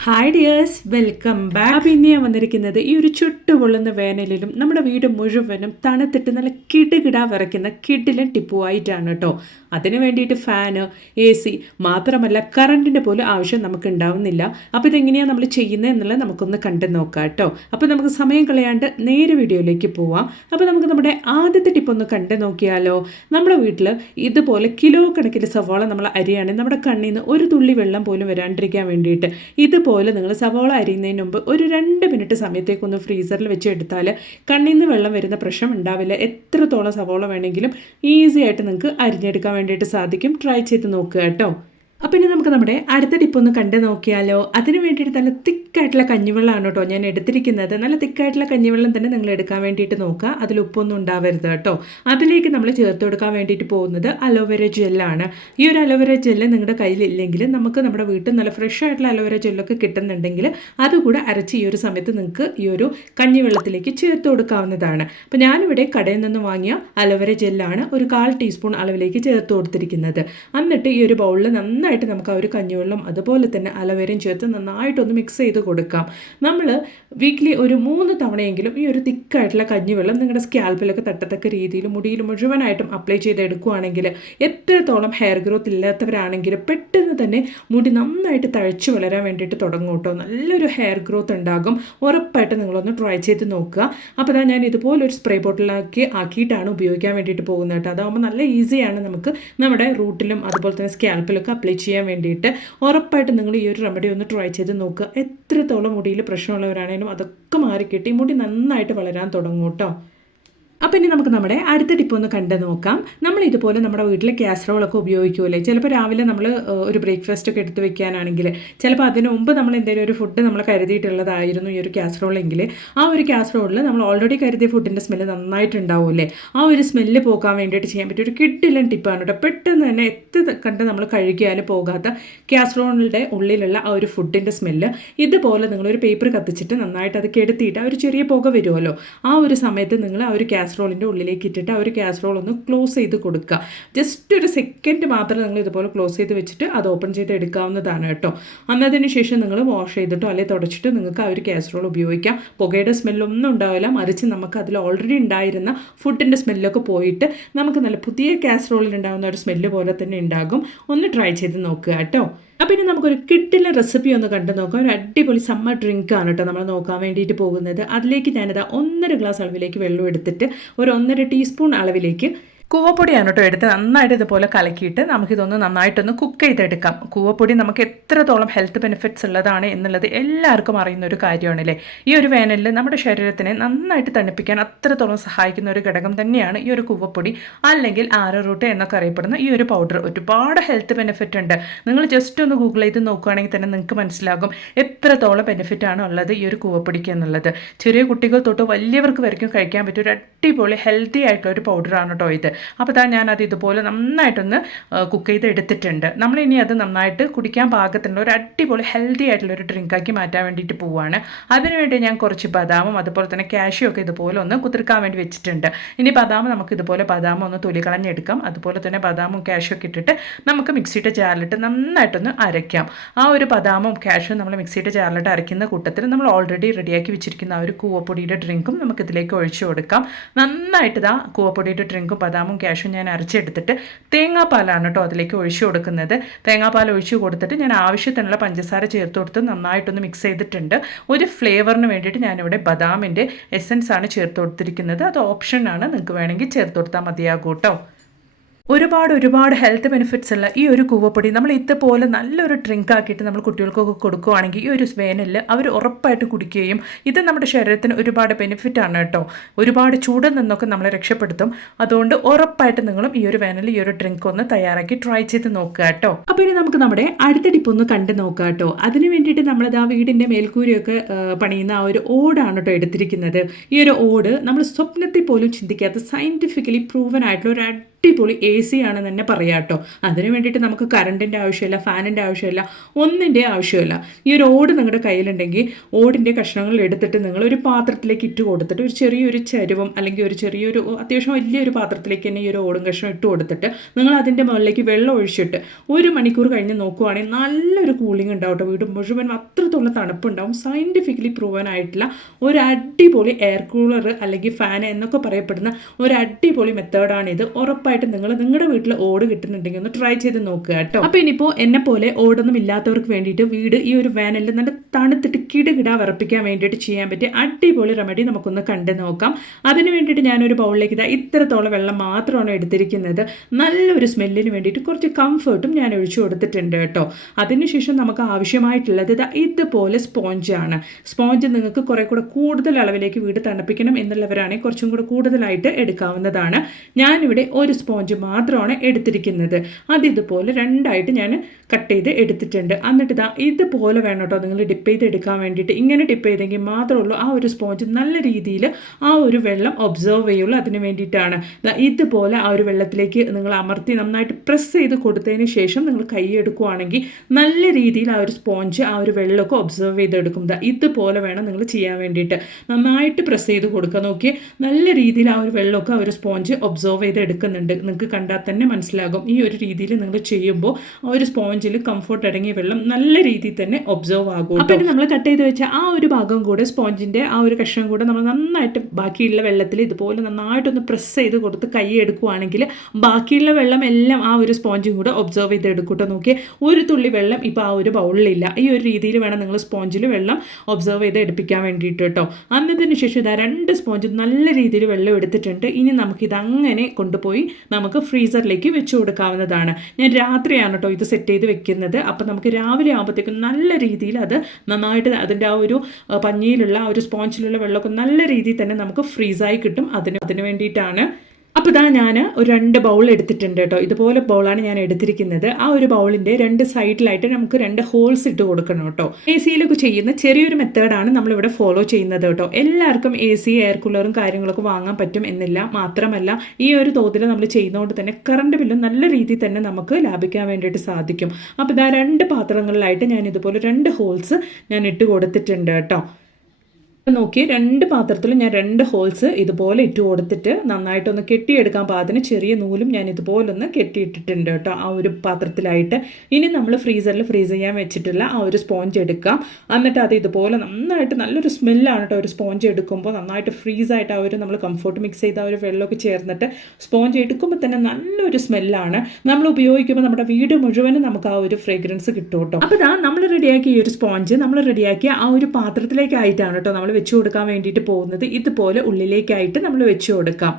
Hi dears welcome back ഇന്ന് ഞാൻ വന്നിരിക്കുന്നത് ഈ ഒരു ചുട്ടുപൊള്ളുന്ന വേനലിലും നമ്മുടെ വീട് മുഴുവനും തണുത്തിട്ട് നല്ല കിടുകിടാ വിറയ്ക്കുന്ന കിഡിലും ടിപ്പുമായിട്ടാണ് കേട്ടോ അതിന് വേണ്ടിയിട്ട് ഫാന് എ സി മാത്രമല്ല കറണ്ടിന്റെ പോലും ആവശ്യം നമുക്ക് ഉണ്ടാവുന്നില്ല. അപ്പോൾ ഇതെങ്ങനെയാണ് നമ്മൾ ചെയ്യുന്നത് എന്നുള്ളത് നമുക്കൊന്ന് കണ്ടു നോക്കാം കേട്ടോ അപ്പോൾ നമുക്ക് സമയം കളയാണ്ട് നേരെ വീഡിയോയിലേക്ക് പോവാം. അപ്പോൾ നമുക്ക് നമ്മുടെ ആദ്യത്തെ ടിപ്പൊന്ന് കണ്ടു നോക്കിയാലോ. നമ്മുടെ വീട്ടിൽ ഇതുപോലെ കിലോ കണക്കിന് സവാള നമ്മൾ അരിയാണെങ്കിൽ നമ്മുടെ കണ്ണിൽ നിന്ന് ഒരു തുള്ളി വെള്ളം പോലും വരാണ്ടിരിക്കാൻ വേണ്ടിയിട്ട് ഇതുപോലെ നിങ്ങൾ സവോള അരിയുന്നതിന് മുമ്പ് ഒരു രണ്ട് മിനിറ്റ് സമയത്തേക്കൊന്ന് ഫ്രീസറിൽ വെച്ച് എടുത്താൽ കണ്ണിൽ നിന്ന് വെള്ളം വരുന്ന പ്രശ്നം ഉണ്ടാവില്ല. എത്രത്തോളം സവോള വേണമെങ്കിലും ഈസി ആയിട്ട് നിങ്ങൾക്ക് അരിഞ്ഞെടുക്കാൻ വേണ്ടിയിട്ട് സാധിക്കും. ട്രൈ ചെയ്ത് നോക്കുക കേട്ടോ. അപ്പം ഇനി നമുക്ക് നമ്മുടെ അടുത്ത ടിപ്പ് ഒന്ന് കണ്ടു നോക്കിയാലോ. അതിന് വേണ്ടിയിട്ട് നല്ല തിക്കായിട്ടുള്ള കഞ്ഞിവെള്ളമാണ് കേട്ടോ ഞാൻ എടുത്തിരിക്കുന്നത്. നല്ല തിക്കായിട്ടുള്ള കഞ്ഞിവെള്ളം തന്നെ നിങ്ങൾ എടുക്കാൻ വേണ്ടിയിട്ട് നോക്കുക. അതിൽ ഉപ്പൊന്നും ഉണ്ടാവരുത് കേട്ടോ. അതിലേക്ക് നമ്മൾ ചേർത്ത് കൊടുക്കാൻ വേണ്ടിയിട്ട് പോകുന്നത് അലോവേര ജെല്ലാണ്. ഈ ഒരു അലോവേര ജെല്ല് നിങ്ങളുടെ കയ്യിലില്ലെങ്കിൽ നമുക്ക് നമ്മുടെ വീട്ടിൽ നല്ല ഫ്രഷ് ആയിട്ടുള്ള അലോവേര ജെല്ലൊക്കെ കിട്ടുന്നുണ്ടെങ്കിൽ അതുകൂടെ അരച്ച് ഈ ഒരു സമയത്ത് നിങ്ങൾക്ക് ഈ ഒരു കഞ്ഞിവെള്ളത്തിലേക്ക് ചേർത്ത് കൊടുക്കാവുന്നതാണ്. അപ്പോൾ ഞാനിവിടെ കടയിൽ നിന്ന് വാങ്ങിയ അലോവേര ജെല്ലാണ് ഒരു കാൽ ടീസ്പൂൺ അളവിലേക്ക് ചേർത്ത് കൊടുത്തിരിക്കുന്നത്. എന്നിട്ട് ഈ ഒരു ബൗളിൽ നന്നായിട്ട് നമുക്ക് ആ ഒരു കഞ്ഞിവെള്ളം അതുപോലെ തന്നെ അലവേരയും ചേർത്ത് നന്നായിട്ടൊന്ന് മിക്സ് ചെയ്ത് കൊടുക്കാം. നമ്മൾ വീക്ക്ലി ഒരു മൂന്ന് തവണയെങ്കിലും ഈ ഒരു തിക്കായിട്ടുള്ള കഞ്ഞിവെള്ളം നിങ്ങളുടെ സ്കാൽപ്പിലൊക്കെ തട്ടത്തക്ക രീതിയിൽ മുടിയിൽ മുഴുവനായിട്ടും അപ്ലൈ ചെയ്തെടുക്കുകയാണെങ്കിൽ എത്രത്തോളം ഹെയർ ഗ്രോത്ത് ഇല്ലാത്തവരാണെങ്കിൽ പെട്ടെന്ന് തന്നെ മുടി നന്നായിട്ട് തഴച്ചു വളരാൻ വേണ്ടിയിട്ട് തുടങ്ങും കേട്ടോ നല്ലൊരു ഹെയർ ഗ്രോത്ത് ഉണ്ടാകും. ഉറപ്പായിട്ട് നിങ്ങളൊന്ന് ട്രൈ ചെയ്ത് നോക്കുക. അപ്പോൾ അതാ ഞാൻ ഇതുപോലെ ഒരു സ്പ്രേ ബോട്ടിലാക്കി ആക്കിയിട്ടാണ് ഉപയോഗിക്കാൻ വേണ്ടിയിട്ട് പോകുന്നത് കേട്ടോ അതാകുമ്പോൾ നല്ല ഈസിയാണ് നമുക്ക് നമ്മുടെ റൂട്ടിലും അതുപോലെ തന്നെ സ്കാൽപ്പിലൊക്കെ അപ്ലൈ ചെയ്യാൻ വേണ്ടിയിട്ട് ഉറപ്പായിട്ട് നിങ്ങൾ ഈ ഒരു റെമഡി ഒന്ന് ട്രൈ ചെയ്ത് നോക്കുക. എത്രത്തോളം മുടിയിൽ പ്രശ്നമുള്ളവരാണേലും അതൊക്കെ മാറിക്കിട്ടി. മുടി നന്നായിട്ട് വളരാൻ തുടങ്ങും കേട്ടോ. അപ്പം ഇനി നമുക്ക് നമ്മുടെ അടുത്ത ടിപ്പ് ഒന്ന് കണ്ടു നോക്കാം. നമ്മൾ ഇതുപോലെ നമ്മുടെ വീട്ടിൽ കാസറോളൊക്കെ ഉപയോഗിക്കുമല്ലേ ചിലപ്പോൾ രാവിലെ നമ്മൾ ഒരു ബ്രേക്ക്ഫാസ്റ്റ് ഒക്കെ എടുത്ത് വെക്കാനാണെങ്കിൽ ചിലപ്പോൾ അതിന് മുമ്പ് നമ്മൾ എന്തെങ്കിലും ഒരു ഫുഡ് നമ്മൾ കരുതിയിട്ടുള്ളതായിരുന്നു ഈ ഒരു കാസറോളെങ്കിൽ ആ ഒരു കാസറോളിൽ നമ്മൾ ഓൾറെഡി കരുതിയ ഫുഡിന്റെ സ്മെല്ല് നന്നായിട്ടുണ്ടാവുമല്ലേ? ആ ഒരു സ്മെല്ല് പോകാൻ വേണ്ടിയിട്ട് ചെയ്യാൻ പറ്റിയ ഒരു കിട്ടില്ല ടിപ്പാണ് കേട്ടോ പെട്ടെന്ന് തന്നെ എത്ര കണ്ട് നമ്മൾ കഴുകിയാലും പോകാത്ത കാസറോളിന്റെ ഉള്ളിലുള്ള ആ ഒരു ഫുഡിന്റെ സ്മെല്ല് ഇതുപോലെ നിങ്ങളൊരു പേപ്പർ കത്തിച്ചിട്ട് നന്നായിട്ട് അത് കെടുത്തിയിട്ട് ആ ഒരു ചെറിയ പുക വരുമല്ലോ ആ ഒരു സമയത്ത് നിങ്ങൾ ആ ഒരു കാസറോളിന്റെ ഉള്ളിലേക്ക് ഇട്ടിട്ട് ആ ഒരു കാസറോൾ ഒന്ന് ക്ലോസ് ചെയ്ത് കൊടുക്കുക. ജസ്റ്റ് ഒരു സെക്കൻഡ് മാത്രം നിങ്ങൾ ഇതുപോലെ ക്ലോസ് ചെയ്ത് വെച്ചിട്ട് അത് ഓപ്പൺ ചെയ്ത് എടുക്കാവുന്നതാണ് കേട്ടോ. അന്നതിന് ശേഷം നിങ്ങൾ വാഷ് ചെയ്തിട്ടോ അല്ലെങ്കിൽ തുടച്ചിട്ട് നിങ്ങൾക്ക് ആ ഒരു കാസറോൾ ഉപയോഗിക്കാം. പുകയുടെ സ്മെല്ലൊന്നും ഉണ്ടാവില്ല. മറിച്ച് നമുക്ക് അതിൽ ഓൾറെഡി ഉണ്ടായിരുന്ന ഫുഡിന്റെ സ്മെല്ലൊക്കെ പോയിട്ട് നമുക്ക് നല്ല പുതിയ കാസറോളിൽ ഉണ്ടാകുന്ന ഒരു സ്മെല്ല് പോലെ തന്നെ ഉണ്ടാകും. ഒന്ന് ട്രൈ ചെയ്ത് നോക്കുക കേട്ടോ. അപ്പോൾ ഇനി നമുക്കൊരു കിട്ടില്ല റെസിപ്പി ഒന്ന് കണ്ടു നോക്കാം. ഒരു അടിപൊളി സമ്മർ ഡ്രിങ്ക് ആണ് കേട്ടോ നമ്മൾ നോക്കാൻ വേണ്ടിയിട്ട് പോകുന്നത്. അതിലേക്ക് ഞാനിതാ ഒന്നര ഗ്ലാസ് അളവിലേക്ക് വെള്ളം എടുത്തിട്ട് ഒരു ഒന്നര ടീസ്പൂൺ അളവിലേക്ക് കൂവപ്പൊടിയാണ് കേട്ടോ എടുത്ത് നന്നായിട്ട് ഇതുപോലെ കലക്കിയിട്ട് നമുക്കിതൊന്ന് നന്നായിട്ടൊന്ന് കുക്ക് ചെയ്തെടുക്കാം. കൂവപ്പൊടി നമുക്ക് എത്രത്തോളം ഹെൽത്ത് ബെനിഫിറ്റ്സ് ഉള്ളതാണ് എന്നുള്ളത് എല്ലാവർക്കും അറിയുന്ന ഒരു കാര്യമാണല്ലേ? ഈ ഒരു വേനലിൽ നമ്മുടെ ശരീരത്തിനെ നന്നായിട്ട് തണുപ്പിക്കാൻ അത്രത്തോളം സഹായിക്കുന്ന ഒരു ഘടകം തന്നെയാണ് ഈ ഒരു കൂവപ്പൊടി അല്ലെങ്കിൽ ആരോറൂട്ട് എന്നൊക്കെ അറിയപ്പെടുന്ന ഈ ഒരു പൗഡർ ഒരുപാട് ഹെൽത്ത് ബെനിഫിറ്റ് ഉണ്ട്. നിങ്ങൾ ജസ്റ്റ് ഒന്ന് ഗൂഗിൾ ചെയ്ത് നോക്കുകയാണെങ്കിൽ തന്നെ നിങ്ങൾക്ക് മനസ്സിലാകും എത്രത്തോളം ബെനിഫിറ്റ് ഉള്ളത് ഈ ഒരു കൂവപ്പൊടിക്ക് എന്നുള്ളത്. ചെറിയ കുട്ടികൾ തൊട്ട് വലിയവർക്ക് വരയ്ക്കും കഴിക്കാൻ പറ്റിയ ഒരു അടിപൊളി ഹെൽത്തി ആയിട്ടുള്ള ഒരു പൗഡറാണ് കേട്ടോ ഇത്. അപ്പോൾ താ ഞാനത് ഇതുപോലെ നന്നായിട്ടൊന്ന് കുക്ക് ചെയ്ത് എടുത്തിട്ടുണ്ട്. നമ്മളിനി അത് നന്നായിട്ട് കുടിക്കാൻ പാകത്തിനുള്ള ഒരു അടിപൊളി ഹെൽത്തി ആയിട്ടുള്ള ഒരു ഡ്രിങ്കാക്കി മാറ്റാൻ വേണ്ടിയിട്ട് പോവുകയാണ് അതിനുവേണ്ടി ഞാൻ കുറച്ച് ബദാമും അതുപോലെ തന്നെ കാഷ്യൂ ഒക്കെ ഇതുപോലെ ഒന്ന് കുതിർക്കാൻ വേണ്ടി വെച്ചിട്ടുണ്ട്. ഇനി ബദാം നമുക്ക് ഇതുപോലെ ബദാം ഒന്ന് തൊലി കളഞ്ഞെടുക്കാം. അതുപോലെ തന്നെ ബദാമും കാഷ്യൂ ഒക്കെ ഇട്ടിട്ട് നമുക്ക് മിക്സിയുടെ ജാറിലിട്ട് നന്നായിട്ടൊന്ന് അരയ്ക്കാം. ആ ഒരു ബദാമും കാഷ്യൂ നമ്മൾ മിക്സിയുടെ ജാറിലിട്ട് അരയ്ക്കുന്ന കൂട്ടത്തിൽ നമ്മൾ ഓൾറെഡി റെഡിയാക്കി വെച്ചിരിക്കുന്ന ആ ഒരു കൂവപ്പൊടിയുടെ ഡ്രിങ്കും നമുക്ക് ഇതിലേക്ക് ഒഴിച്ചു കൊടുക്കാം. നന്നായിട്ട് ഇതാ കൂവപ്പൊടിയുടെ ഡ്രിങ്കും ബദാമും ക്യാഷും ഞാൻ അരച്ചെടുത്തിട്ട് തേങ്ങാപ്പാലാണ് കേട്ടോ അതിലേക്ക് ഒഴിച്ചു കൊടുക്കുന്നത്. തേങ്ങാപ്പാൽ ഒഴിച്ചു കൊടുത്തിട്ട് ഞാൻ ആവശ്യത്തിനുള്ള പഞ്ചസാര ചേർത്ത് കൊടുത്ത് നന്നായിട്ടൊന്ന് മിക്സ് ചെയ്തിട്ടുണ്ട്. ഒരു ഫ്ലേവറിന് വേണ്ടിയിട്ട് ഞാനിവിടെ ബദാമിന്റെ എസൻസ് ആണ് ചേർത്ത് കൊടുത്തിരിക്കുന്നത്. അത് ഓപ്ഷനാണ് നിങ്ങൾക്ക് വേണമെങ്കിൽ ചേർത്ത് കൊടുത്താൽ മതിയാകും കേട്ടോ. ഒരുപാട് ഒരുപാട് ഹെൽത്ത് ബെനിഫിറ്റ്സ് ഉള്ള ഈ ഒരു കൂവപ്പൊടി നമ്മൾ ഇതുപോലെ നല്ലൊരു ഡ്രിങ്ക് ആക്കിയിട്ട് നമ്മൾ കുട്ടികൾക്കൊക്കെ കൊടുക്കുകയാണെങ്കിൽ ഈ ഒരു വേനലിൽ അവർ ഉറപ്പായിട്ട് കുടിക്കുകയും ഇത് നമ്മുടെ ശരീരത്തിന് ഒരുപാട് ബെനിഫിറ്റ് ആണ് കേട്ടോ. ഒരുപാട് ചൂട് നിന്നൊക്കെ നമ്മളെ രക്ഷപ്പെടുത്തും. അതുകൊണ്ട് ഉറപ്പായിട്ട് നിങ്ങളും ഈ ഒരു വേനലിൽ ഈ ഒരു ഡ്രിങ്ക് ഒന്ന് തയ്യാറാക്കി ട്രൈ ചെയ്ത് നോക്കുക കേട്ടോ. അപ്പോൾ ഇനി നമുക്ക് നമ്മുടെ അടുത്ത ടിപ്പൊന്ന് കണ്ടു നോക്കുക കേട്ടോ. അതിന് വേണ്ടിയിട്ട് നമ്മളത് ആ വീടിന്റെ മേൽക്കൂരയൊക്കെ പണിയുന്ന ആ ഒരു ഓടാണ് കേട്ടോ എടുത്തിരിക്കുന്നത്. ഈ ഒരു ഓട് നമ്മൾ സ്വപ്നത്തിൽ പോലും ചിന്തിക്കാത്ത സയന്റിഫിക്കലി പ്രൂവൻ ആയിട്ടുള്ള ഒരു അടിപൊളി എ സി ആണെന്ന് തന്നെ പറയാം കേട്ടോ. അതിന് വേണ്ടിയിട്ട് നമുക്ക് കറണ്ടിന്റെ ആവശ്യമില്ല ഫാനിന്റെ ആവശ്യമില്ല ഒന്നിന്റെ ആവശ്യമില്ല. ഈ ഒരു ഓട് നിങ്ങളുടെ കയ്യിലുണ്ടെങ്കിൽ ഓടിന്റെ കഷ്ണങ്ങൾ എടുത്തിട്ട് നിങ്ങൾ ഒരു പാത്രത്തിലേക്ക് ഇട്ട് കൊടുത്തിട്ട് ഒരു ചെറിയൊരു ചരുവം അല്ലെങ്കിൽ ഒരു ചെറിയൊരു അത്യാവശ്യം വലിയൊരു പാത്രത്തിലേക്ക് തന്നെ ഈ ഒരു ഓടും കഷ്ണം ഇട്ട് കൊടുത്തിട്ട് നിങ്ങൾ അതിന്റെ മുകളിലേക്ക് വെള്ളം ഒഴിച്ചിട്ട് ഒരു മണിക്കൂർ കഴിഞ്ഞ് നോക്കുവാണെങ്കിൽ നല്ലൊരു കൂളിംഗ് ഉണ്ടാവും കേട്ടോ. വീട് മുഴുവൻ അത്രത്തോളം തണുപ്പുണ്ടാവും. സയന്റിഫിക്കലി പ്രൂവൻ ആയിട്ടുള്ള ഒരു അടിപൊളി എയർ കൂളർ അല്ലെങ്കിൽ ഫാൻ എന്നൊക്കെ പറയപ്പെടുന്ന ഒരു അടിപൊളി മെത്തേഡാണിത് ഉറപ്പായിട്ടും നിങ്ങൾ നിങ്ങളുടെ വീട്ടിൽ ഓട് കിട്ടുന്നുണ്ടെങ്കിൽ ഒന്ന് ട്രൈ ചെയ്ത് നോക്കുക കേട്ടോ. അപ്പോൾ ഇനിയിപ്പോൾ എന്നെ പോലെ ഓടൊന്നും ഇല്ലാത്തവർക്ക് വേണ്ടിയിട്ട് വീട് ഈ ഒരു വേനലിൽ നല്ല തണുത്തിട്ട് കിടുകിട വിറപ്പിക്കാൻ വേണ്ടിയിട്ട് ചെയ്യാൻ പറ്റിയ അടിപൊളി റെമഡി നമുക്കൊന്ന് കണ്ടു നോക്കാം. അതിന് വേണ്ടിയിട്ട് ഞാനൊരു ബൗളിലേക്ക് ഇതാ ഇത്രത്തോളം വെള്ളം മാത്രമാണ് എടുത്തിരിക്കുന്നത്. നല്ലൊരു സ്മെല്ലിന് വേണ്ടിയിട്ട് കുറച്ച് കംഫർട്ടും ഞാൻ ഒഴിച്ചു കൊടുത്തിട്ടുണ്ട് കേട്ടോ. അതിനുശേഷം നമുക്ക് ആവശ്യമായിട്ടുള്ളത് ഇതാ ഇതുപോലെ സ്പോഞ്ചാണ് സ്പോഞ്ച് നിങ്ങൾക്ക് കുറേ കൂടെ കൂടുതൽ അളവിലേക്ക് വീട് തണുപ്പിക്കണം എന്നുള്ളവരാണെങ്കിൽ കുറച്ചും കൂടെ കൂടുതലായിട്ട് എടുക്കാവുന്നതാണ്. ഞാനിവിടെ ഒരു സ്പോഞ്ച് മാത്രമാണ് എടുത്തിരിക്കുന്നത്. അത് ഇതുപോലെ രണ്ടായിട്ട് ഞാൻ കട്ട് ചെയ്ത് എടുത്തിട്ടുണ്ട്. എന്നിട്ട് ഇതാ ഇതുപോലെ വേണം കേട്ടോ നിങ്ങൾ ഡിപ്പ് ചെയ്ത് എടുക്കാൻ വേണ്ടിയിട്ട്. ഇങ്ങനെ ഡിപ്പ് ചെയ്തെങ്കിൽ മാത്രമേ ഉള്ളൂ ആ ഒരു സ്പോഞ്ച് നല്ല രീതിയിൽ ആ ഒരു വെള്ളം ഒബ്സർവ് ചെയ്യുള്ളൂ അതിന് വേണ്ടിയിട്ടാണ്. ഇതുപോലെ ആ ഒരു വെള്ളത്തിലേക്ക് നിങ്ങൾ അമർത്തി നന്നായിട്ട് പ്രസ് ചെയ്ത് കൊടുത്തതിന് ശേഷം നിങ്ങൾ കൈ എടുക്കുവാണെങ്കിൽ നല്ല രീതിയിൽ ആ ഒരു സ്പോഞ്ച് ആ ഒരു വെള്ളമൊക്കെ ഒബ്സർവ് ചെയ്തെടുക്കും. ഇതുപോലെ വേണം നിങ്ങൾ ചെയ്യാൻ വേണ്ടിയിട്ട്. നന്നായിട്ട് പ്രസ് ചെയ്ത് കൊടുക്കുക. നോക്കി നല്ല രീതിയിൽ ആ ഒരു വെള്ളമൊക്കെ ആ ഒരു സ്പോഞ്ച് ഒബ്സർവ് ചെയ്ത് എടുക്കുന്നുണ്ട് നിങ്ങൾക്ക് കണ്ടാൽ തന്നെ മനസ്സിലാകും. ഈ ഒരു രീതിയിൽ നിങ്ങൾ ചെയ്യുമ്പോൾ ആ ഒരു സ്പോഞ്ചിൽ കംഫർട്ട് അടങ്ങിയ വെള്ളം നല്ല രീതിയിൽ തന്നെ ഒബ്സർവ് ആകും അപ്പോൾ നമ്മൾ കട്ട് ചെയ്ത് വെച്ച ആ ഒരു ഭാഗം കൂടെ സ്പോഞ്ചിന്റെ ആ ഒരു കഷ്ണം കൂടെ നമ്മൾ നന്നായിട്ട് ബാക്കിയുള്ള വെള്ളത്തിൽ ഇതുപോലെ നന്നായിട്ടൊന്ന് പ്രസ് ചെയ്ത് കൊടുത്ത് കൈ എടുക്കുവാണെങ്കിൽ ബാക്കിയുള്ള വെള്ളം എല്ലാം ആ ഒരു സ്പോഞ്ചും കൂടെ ഒബ്സർവ് ചെയ്ത് എടുക്കൂട്ടോ നോക്കിയേ ഒരു തുള്ളി വെള്ളം ഇപ്പോൾ ആ ഒരു ബൗളിലില്ല ഈ ഒരു രീതിയിൽ വേണം നിങ്ങൾ സ്പോഞ്ചിൽ വെള്ളം ഒബ്സർവ് ചെയ്ത് എടുപ്പിക്കാൻ വേണ്ടിയിട്ട് കേട്ടോ അന്നതിന് ശേഷം ഇതാ രണ്ട് സ്പോഞ്ച് നല്ല രീതിയിൽ വെള്ളം എടുത്തിട്ടുണ്ട്. ഇനി നമുക്കിത് അങ്ങനെ കൊണ്ടുപോയി നമുക്ക് ഫ്രീസറിലേക്ക് വെച്ച് കൊടുക്കാവുന്നതാണ്. ഞാൻ രാത്രിയാണ് കേട്ടോ ഇത് സെറ്റ് ചെയ്ത് വെക്കുന്നത്. അപ്പോൾ നമുക്ക് രാവിലെ ആകുമ്പോഴത്തേക്കും നല്ല രീതിയിൽ അത് നന്നായിട്ട് അതിന്റെ ആ ഒരു പഞ്ഞിയിലുള്ള ആ ഒരു സ്പോഞ്ചിലുള്ള വെള്ളമൊക്കെ നല്ല രീതിയിൽ തന്നെ നമുക്ക് ഫ്രീസായി കിട്ടും. അതിന് അതിന് വേണ്ടിയിട്ടാണ് അപ്പോൾ ഇതാ ഞാൻ ഒരു രണ്ട് ബൗൾ എടുത്തിട്ടുണ്ട് കേട്ടോ. ഇതുപോലെ ബൗളാണ് ഞാൻ എടുത്തിരിക്കുന്നത്. ആ ഒരു ബൗളിന്റെ രണ്ട് സൈഡിലായിട്ട് നമുക്ക് രണ്ട് ഹോൾസ് ഇട്ട് കൊടുക്കണം കേട്ടോ. എ സിയിലൊക്കെ ചെയ്യുന്ന ചെറിയൊരു മെത്തേഡാണ് നമ്മളിവിടെ ഫോളോ ചെയ്യുന്നത് കേട്ടോ. എല്ലാവർക്കും എ സി എയർ കൂളറും കാര്യങ്ങളൊക്കെ വാങ്ങാൻ പറ്റും എന്നില്ല. മാത്രമല്ല ഈ ഒരു തോതിൽ നമ്മൾ ചെയ്യുന്നതുകൊണ്ട് തന്നെ കറണ്ട് ബില്ലും നല്ല രീതിയിൽ തന്നെ നമുക്ക് ലാഭിക്കാൻ വേണ്ടിയിട്ട് സാധിക്കും. അപ്പോൾ ഇതാ രണ്ട് പാത്രങ്ങളിലായിട്ട് ഞാൻ ഇതുപോലെ രണ്ട് ഹോൾസ് ഞാൻ ഇട്ട് കൊടുത്തിട്ടുണ്ട് കേട്ടോ. നോക്കി രണ്ട് പാത്രത്തിലും ഞാൻ രണ്ട് ഹോൾസ് ഇതുപോലെ ഇട്ട് കൊടുത്തിട്ട് നന്നായിട്ടൊന്ന് കെട്ടിയെടുക്കാൻ പാകത്തിന് ചെറിയ നൂലും ഞാൻ ഇതുപോലൊന്ന് കെട്ടിയിട്ടിട്ടുണ്ട് കേട്ടോ ആ ഒരു പാത്രത്തിലായിട്ട്. ഇനി നമ്മൾ ഫ്രീസറിൽ ഫ്രീസ് ചെയ്യാൻ വെച്ചിട്ടില്ല ആ ഒരു സ്പോഞ്ച് എടുക്കാം. എന്നിട്ട് അത് ഇതുപോലെ നന്നായിട്ട് നല്ലൊരു സ്മെല്ലാണ് കേട്ടോ ഒരു സ്പോഞ്ച് എടുക്കുമ്പോൾ നന്നായിട്ട് ഫ്രീസായിട്ട് ആ ഒരു നമ്മൾ കംഫോർട്ട് മിക്സ് ചെയ്ത ആ ഒരു വെള്ളമൊക്കെ ചേർന്നിട്ട് സ്പോഞ്ച് എടുക്കുമ്പോൾ തന്നെ നല്ലൊരു സ്മെല്ലാണ് നമ്മൾ ഉപയോഗിക്കുമ്പോൾ നമ്മുടെ വീട് മുഴുവനും നമുക്ക് ആ ഒരു ഫ്രേഗ്രൻസ് കിട്ടും കേട്ടോ. അപ്പോൾ നമ്മൾ റെഡിയാക്കിയ ഈ ഒരു സ്പോഞ്ച് നമ്മൾ റെഡിയാക്കിയ ആ ഒരു പാത്രത്തിലേക്കായിട്ടാണ് കേട്ടോ നമ്മൾ വെച്ച് കൊടുക്കാൻ വേണ്ടിയിട്ട് പോകുന്നത് ഇതുപോലെ ഉള്ളിലേക്കായിട്ട് നമ്മൾ വെച്ചു കൊടുക്കാം.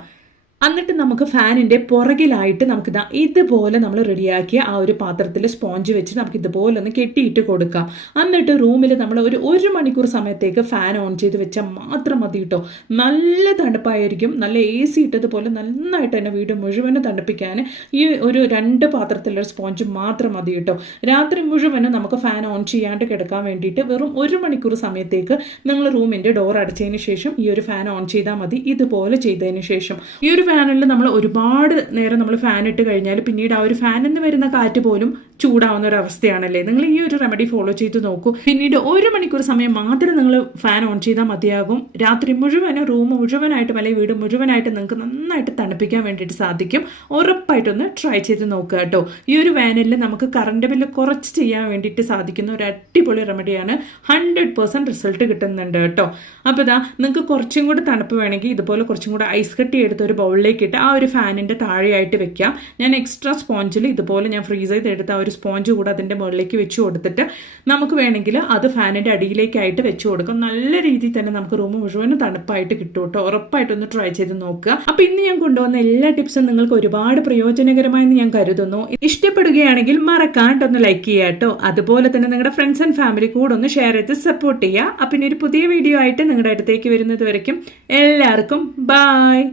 എന്നിട്ട് നമുക്ക് ഫാനിന്റെ പുറകിലായിട്ട് നമുക്ക് ഇതാ ഇതുപോലെ നമ്മൾ റെഡിയാക്കിയ ആ ഒരു പാത്രത്തിൽ സ്പോഞ്ച് വെച്ച് നമുക്ക് ഇതുപോലെ ഒന്ന് കെട്ടിയിട്ട് കൊടുക്കാം. എന്നിട്ട് റൂമിൽ നമ്മൾ ഒരു ഒരു മണിക്കൂർ സമയത്തേക്ക് ഫാൻ ഓൺ ചെയ്ത് വെച്ചാൽ മാത്രം മതി കേട്ടോ നല്ല തണുപ്പായിരിക്കും. നല്ല എ സി ഇട്ടതുപോലെ നന്നായിട്ട് തന്നെ വീട് മുഴുവനും തണുപ്പിക്കാൻ ഈ ഒരു രണ്ട് പാത്രത്തിലുള്ള സ്പോഞ്ച് മാത്രം മതി കേട്ടോ രാത്രി മുഴുവനും നമുക്ക് ഫാൻ ഓൺ ചെയ്യാണ്ട് കിടക്കാൻ വേണ്ടിയിട്ട് വെറും ഒരു മണിക്കൂർ സമയത്തേക്ക് നിങ്ങൾ റൂമിന്റെ ഡോർ അടച്ചതിന് ശേഷം ഈ ഒരു ഫാൻ ഓൺ ചെയ്താൽ മതി. ഇതുപോലെ ചെയ്തതിന് ശേഷം. ഈ ഒരു ഫാനിൽ നമ്മൾ ഒരുപാട് നേരം നമ്മൾ ഫാൻ ഇട്ട് കഴിഞ്ഞാൽ പിന്നീട് ആ ഒരു ഫാനിൽ നിന്ന് വരുന്ന കാറ്റ് പോലും ചൂടാവുന്ന ഒരു അവസ്ഥയാണല്ലേ നിങ്ങൾ ഈ ഒരു റെമഡി ഫോളോ ചെയ്ത് നോക്കൂ. പിന്നീട് ഒരു മണിക്കൂർ സമയം മാത്രം നിങ്ങൾ ഫാൻ ഓൺ ചെയ്താൽ മതിയാകും. രാത്രി മുഴുവനും റൂം മുഴുവനായിട്ടും അല്ലെങ്കിൽ വീട് മുഴുവനായിട്ട് നിങ്ങൾക്ക് നന്നായിട്ട് തണുപ്പിക്കാൻ വേണ്ടിയിട്ട് സാധിക്കും. ഉറപ്പായിട്ടൊന്ന് ട്രൈ ചെയ്ത് നോക്കുക കേട്ടോ. ഈ ഒരു വേനലിൽ നമുക്ക് കറണ്ട് ബില്ല് കുറച്ച് ചെയ്യാൻ വേണ്ടിയിട്ട് സാധിക്കുന്ന ഒരു അടിപൊളി റെമഡിയാണ് ഹൺഡ്രഡ് പെർസെന്റ് റിസൾട്ട് കിട്ടുന്നുണ്ട് കേട്ടോ. അപ്പോൾ ഇതാ നിങ്ങൾക്ക് കുറച്ചും കൂടി തണുപ്പ് വേണമെങ്കിൽ ഇതുപോലെ കുറച്ചും കൂടി ഐസ് കട്ടി എടുത്ത് ഒരു ബൗളിലേക്ക് ഇട്ട് ആ ഒരു ഫാനിന്റെ താഴെയായിട്ട് വെക്കാം. ഞാൻ എക്സ്ട്രാ സ്പോഞ്ചിൽ ഇതുപോലെ ഞാൻ ഫ്രീസ് ചെയ്തെടുത്ത ആ ഒരു സ്പോഞ്ച് കൂടെ അതിന്റെ മുകളിലേക്ക് വെച്ച് കൊടുത്തിട്ട് നമുക്ക് വേണമെങ്കിൽ അത് ഫാനിന്റെ അടിയിലേക്കായിട്ട് വെച്ച് കൊടുക്കാം. നല്ല രീതിയിൽ തന്നെ നമുക്ക് റൂം മുഴുവനും തണുപ്പായിട്ട് കിട്ടും കേട്ടോ. ഉറപ്പായിട്ടൊന്ന് ട്രൈ ചെയ്ത് നോക്കുക. അപ്പോൾ ഇന്ന് ഞാൻ കൊണ്ടുവന്ന എല്ലാ ടിപ്സും നിങ്ങൾക്ക് ഒരുപാട് പ്രയോജനകരമായെന്ന് ഞാൻ കരുതുന്നു. ഇഷ്ടപ്പെടുകയാണെങ്കിൽ മറക്കാണ്ടൊന്ന് ലൈക്ക് ചെയ്യുക കേട്ടോ. അതുപോലെ തന്നെ നിങ്ങളുടെ ഫ്രണ്ട്സ് ആൻഡ് ഫാമിലി കൂടെ ഒന്ന് ഷെയർ ചെയ്ത് സപ്പോർട്ട് ചെയ്യുക. അപ്പം ഇനി ഒരു പുതിയ വീഡിയോ ആയിട്ട് നിങ്ങളുടെ അടുത്തേക്ക് വരുന്നത് വരയ്ക്കും. എല്ലാവർക്കും ബായ്